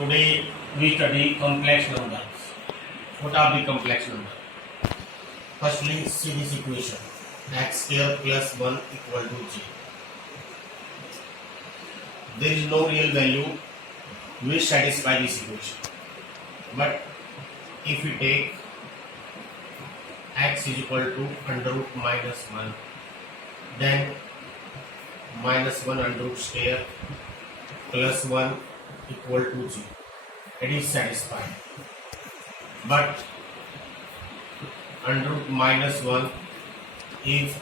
Today we study complex numbers. What are the complex numbers? Firstly, see this equation: x square plus 1 equal to g. There is no real value which satisfy this equation. But if we take x is equal to under root minus 1, then minus 1 under root square plus 1 equal to g. It is satisfied. But under root minus 1 is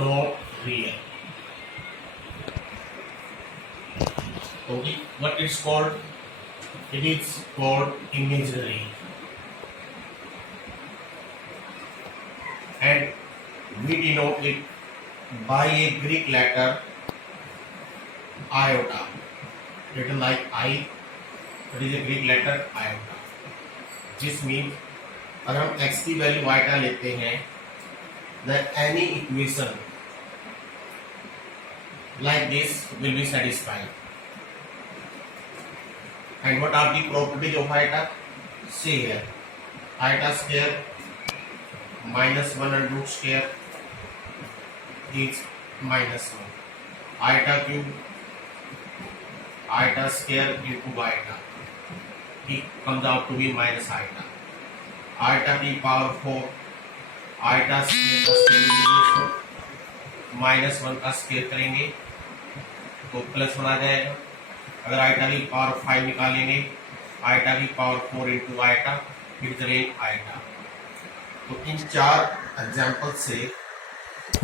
not real. Okay, what it's called? It is called imaginary. And we denote it by a Greek letter iota, written like I. It is a Greek letter iota. This means अगर हम x की value iota लेते हैं, then any equation like this will be satisfied. And what are the properties of iota? See here, iota square minus 1 under root square is minus 1. Iota cube, iota square into iota, it comes out to be minus iota. Iota की power 4, iota square का square minus 1 का square करेंगे तो plus 1 आ जाएगा. अगर eta की power 5 निकालेंगे, eta की पावर 4 इंटू आयटा, फिर करें आयटा. तो इन 4 एग्जाम्पल से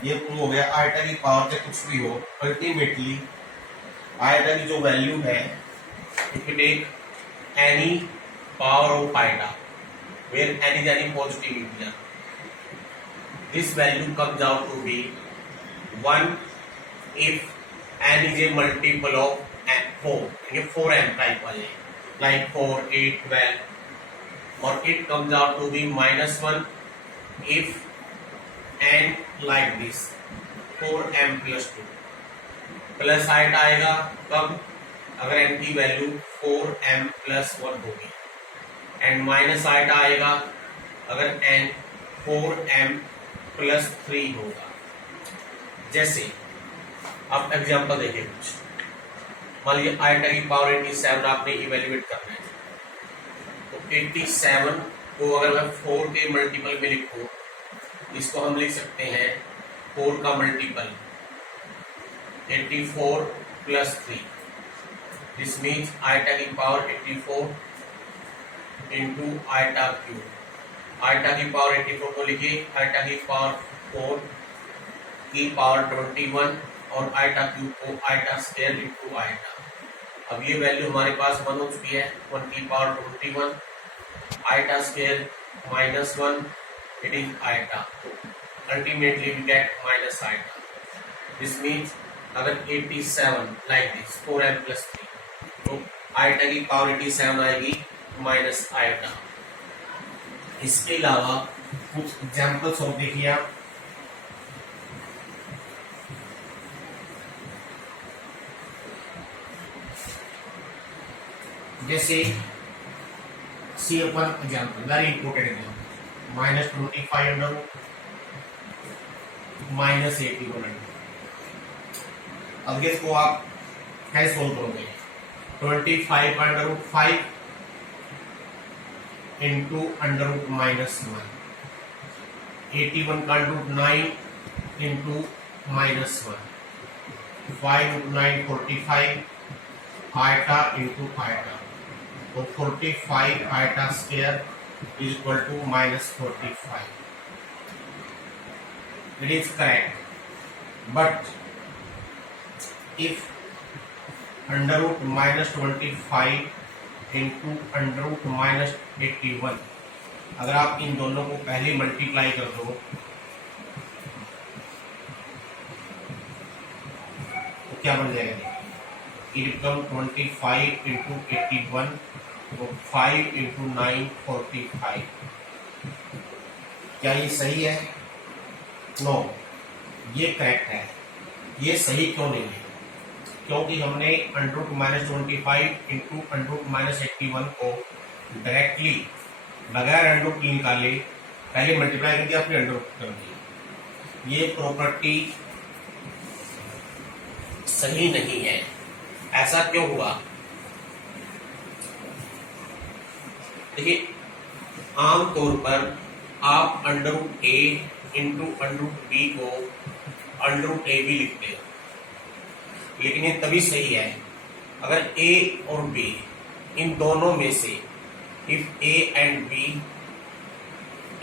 ये प्रूव हो गया आयटा की पावर से कुछ भी हो, अल्टीमेटली आयटा की जो वैल्यू है, if you take any power of iota where n is any positive integer, this value comes out to be 1 if n is a multiple of 4, ये 4m टाइप वाले like 4, 8, 12, और it comes out to be minus 1 if n like this 4m plus 2. Plus iota आएगा कब? अगर n की value 4m plus 1 होगी, and minus iota आएगा अगर n 4m plus 3 होगा. जैसे अब एग्जांपल देखिए कुछ, मान लीजिए आइटा की पावर 87 आपने इवेल्युएट करना है, तो 87 को अगर मैं 4 के मल्टीपल में लिखूं, इसको हम लिख सकते हैं 4 का multiple 84 plus 3. This means iota की power 84 into iota cube. Iota की पावर 84 को लिखिए, आइटा की पावर 4 की पावर 21 और आइटा क्यूब को आइटा स्क्वायर इंटू आइटा. अब ये वैल्यू हमारे पास 1 हो चुकी है, 1 की power 21, iota square minus 1, it is iota. Ultimately we get minus iota. This means अगर 87 लाइक दिस 4m प्लस 3, तो आइटा की पावर 87 आएगी माइनस आइटा. इसके अलावा कुछ एग्जाम्पल्स और देखिए आप. जैसे सी अपन example, very important example, minus 25 under minus 81 under. अब इसको आप कैसे सोल्व करोगे? 25 under root 5 into under root minus 1, 81 का under root 9 into minus 1, 5 into 9 45, iota into iota, तो 45 आयटा square is equal to minus 45. It is correct. But if under root minus 25 into under root minus 81, अगर आप इन दोनों को पहले multiply कर दो तो क्या बन जाएगा? इट बिकम 25 इंटू 81, तो 5 इंटू 9 45. क्या ये सही है? नो, ये करेक्ट है. ये सही क्यों नहीं है? क्योंकि हमने √-25 इंटू √-81 को डायरेक्टली बगैर अंडर की निकाले पहले मल्टीप्लाई कर दिया फिर अंडर कर दिया। ये प्रॉपर्टी सही नहीं है। ऐसा क्यों हुआ? देखिए, आमतौर पर आप √a इंटू √b को √a भी लिखते हो, लेकिन ये तभी सही है अगर a और b इन दोनों में से if a and b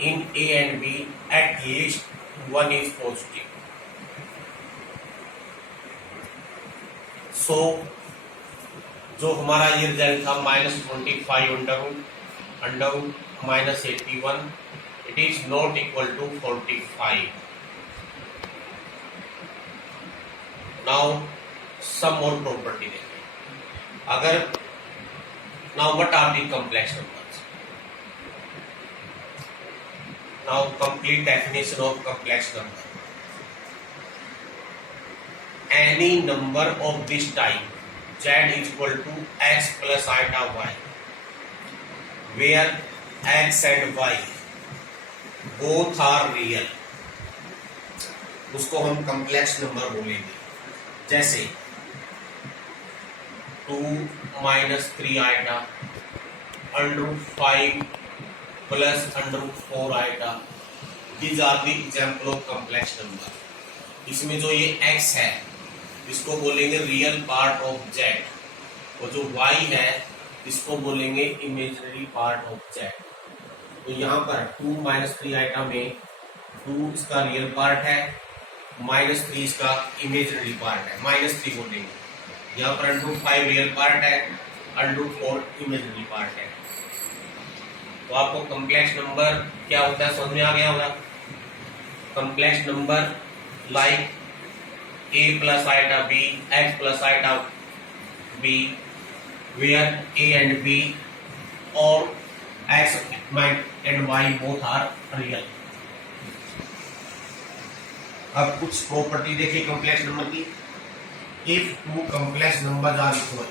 in a and b at least one is positive. So जो हमारा ये रिजल्ट था -25 under -81, it is not equal to 45. Now some more property देखें। अगर now what are the complex numbers? Now complete definition of complex number. Any number of this type z is equal to x plus iota y, where x and y both are real, उसको हम complex number बोलेंगे। जैसे 2 - 3 iota, √5 plus √4 iota, these are the example of complex number. इसमें जो ये x है इसको बोलेंगे रियल पार्ट ऑफ z, और जो y है इसको बोलेंगे इमेजिनरी पार्ट ऑफ z। तो यहाँ पर 2 - 3 iota में 2 इसका रियल पार्ट है, -3 इसका इमेजिनरी पार्ट है, -3 बोलेंगे। यहाँ पर √5 रियल पार्ट है, √4 इमेजिनरी पार्ट है। तो आपको कॉम्प्लेक्स नंबर क्या होता है समझ में आ गया होगा। Complex number like a plus iota b, x plus iota b, where a and b or x and y both are real. अब कुछ प्रॉपर्टी देखिए कॉम्प्लेक्स नंबर की। If two complex number are equal,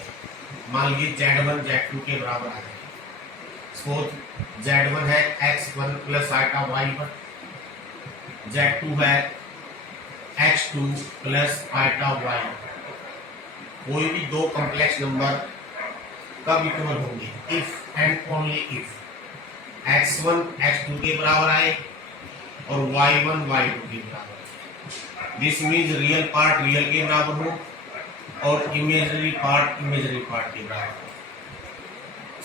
मान लीजिए z1 z2 के बराबर आ जाए। Suppose z1 है x1 plus iota y1, z2 है x2 प्लस आइटा y। कोई भी दो कॉम्प्लेक्स नंबर कब इक्वल होंगे? If and only if x1 x2 के बराबर आए और y1 y2 के बराबर। This means real part real के बराबर हो और इमेजिनरी पार्ट इमेजिनरी पार्ट के बराबर हो।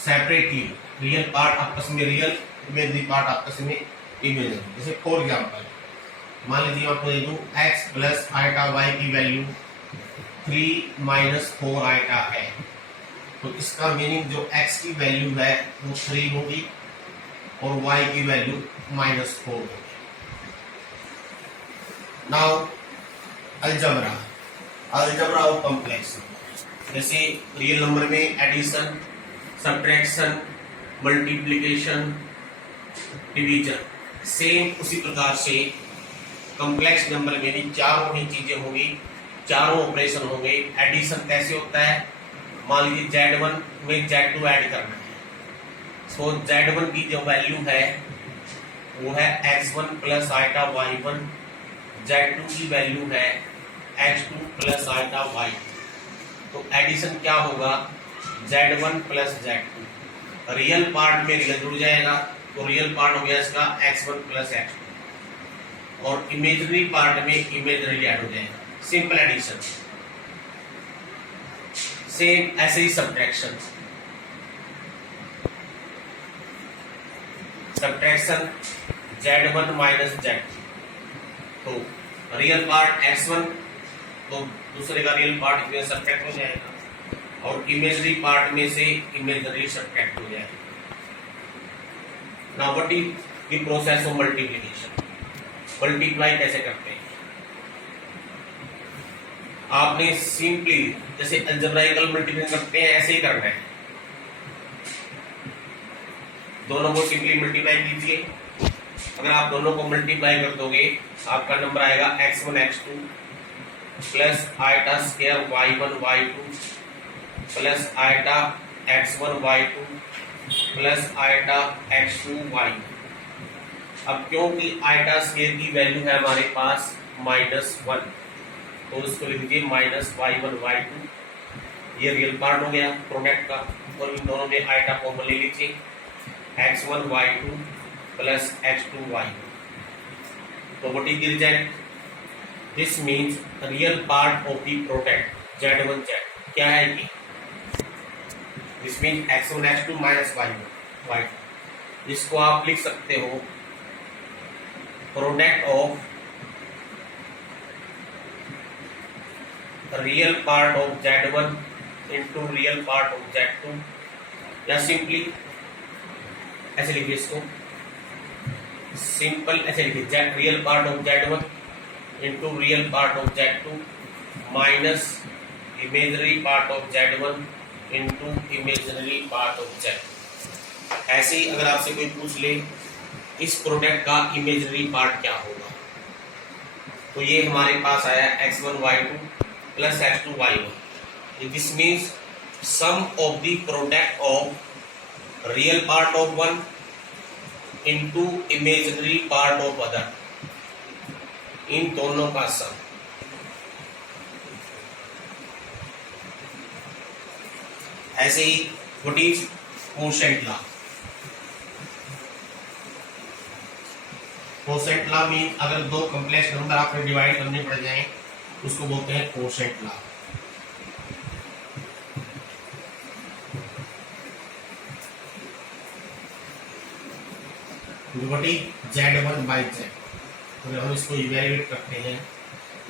सेपरेटली रियल पार्ट आपस में रियल, इमेजिनरी पार्ट आपस में इमेजिनरी। जैसे फॉर एग्जाम्पल मान लीजिए आपको दे दूं x प्लस आइटा y की वैल्यू 3 - 4 आइटा है, तो इसका मीनिंग जो x की वैल्यू है वो 3 होगी और y की वैल्यू -4 होगी। नाउ अलजबरा ऑफ कॉम्प्लेक्स, जैसे रियल नंबर में addition, subtraction, multiplication, division, same उसी प्रकार से कॉम्प्लेक्स नंबर में भी चारों ही चीजें होंगी, चारों ऑपरेशन होंगे। एडिशन कैसे होता है? मान लीजिए z1 में z2 ऐड करना है, सो z1 की जो वैल्यू है वो है x1 plus iota y1, z2 की वैल्यू है x2 प्लस आइटा y। तो एडिशन क्या होगा? z1 plus z2, real part में रियल जुड़ जाएगा तो रियल पार्ट हो गया इसका x1 प्लस x2 और इमेजिनरी पार्ट में इमेजिनरी ऐड हो जाएगा। Simple addition. सेम ऐसे ही सब्ट्रैक्शन, z1 माइनस z2, तो रियल पार्ट x1 तो दूसरे का रियल पार्ट इसमें सब्ट्रैक्ट हो जाएगा और इमेजिनरी पार्ट में से इमेजिनरी सब्ट्रैक्ट हो जाएगा। Now what is the process of multiplication? Multiply कैसे करते हैं? आपने सिंपली जैसे अलजेब्राइकल मल्टीप्लिकेशन करते हैं ऐसे ही करना है। दोनों को सिंपली मल्टीप्लाई कीजिए। अगर आप दोनों को मल्टीप्लाई कर दोगे आपका नंबर आएगा x1 x2 plus iota square y1 y2 plus iota x1 y2 plus iota x2 y। अब क्योंकि आइटा स्क्वायर की वैल्यू है हमारे पास -1, तो इसको लिख दीजिए -y1 y2। ये रियल पार्ट हो गया प्रोडक्ट का, और इन दोनों में आइटा कॉमन ले लीजिए, x1 y2 plus x2 y। तो what is the result? This means real part of the product z1 z क्या है कि this means x1 x2 minus y1 y। इसको आप लिख सकते हो product of real part of z1 into real part of z2, या simply ऐसे लिखिए इसको, सिंपल ऐसे लिखिए real part of z1 into real part of z2 minus imaginary part of z1 into imaginary part of z। ऐसे ही अगर आपसे कोई पूछ ले इस प्रोडक्ट का इमेजनरी पार्ट क्या होगा, तो ये हमारे पास आया x1 y2 plus x2 y1। This means sum of the product of real part of one into imaginary part of other, इन दोनों का सम। ऐसे ही what is quotient law? Quotient law mean अगर दो कॉम्प्लेक्स नंबर आपने divide करने पड़ जाए उसको बोलते हैं quotient law. What is z1 by z? तो हम इसको इवैल्यूएट करते हैं,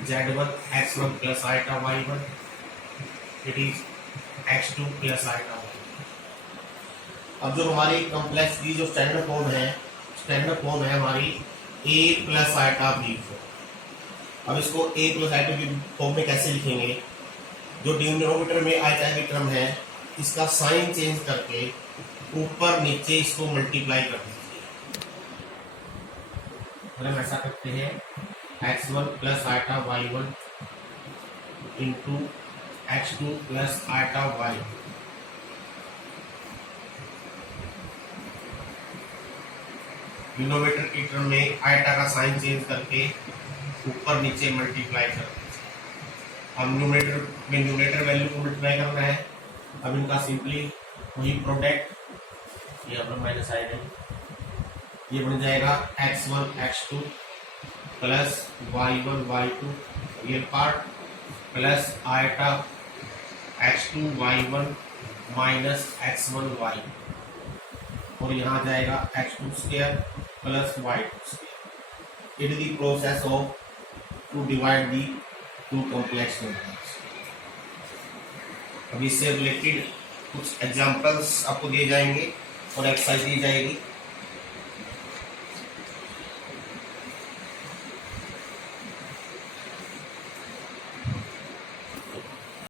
z1 x1 plus iota y1, it is x2 plus iota y। अब जो हमारी कॉम्प्लेक्स की जो स्टैंडर्ड फॉर्म है हमारी a प्लस आइटा b4। अब इसको a plus iota b form में कैसे लिखेंगे? जो डिनोमिनेटर में आइटा की टर्म है इसका साइन चेंज करके ऊपर नीचे इसको मल्टीप्लाई कर दीजिए। हम ऐसा करते हैं x1 plus iota y1 into x2 plus iota y। Denominator की टर्म में आइटा का साइन चेंज करके ऊपर नीचे मल्टीप्लाई कर दीजिए। हम न्यूमरेटर वैल्यू को मल्टीप्लाई करना है। अब इनका सिंपली वही प्रोडक्ट, ये अपना माइनस साइन है, ये बन जाएगा x1 x2 plus y1 y2 real part plus iota x2 y1 minus x1 y, और यहाँ जाएगा x2 square plus y2 square. It is the process of to divide the two complex numbers. अब इससे related कुछ examples आपको दिए जाएंगे और एक्सरसाइज दी जाएगी।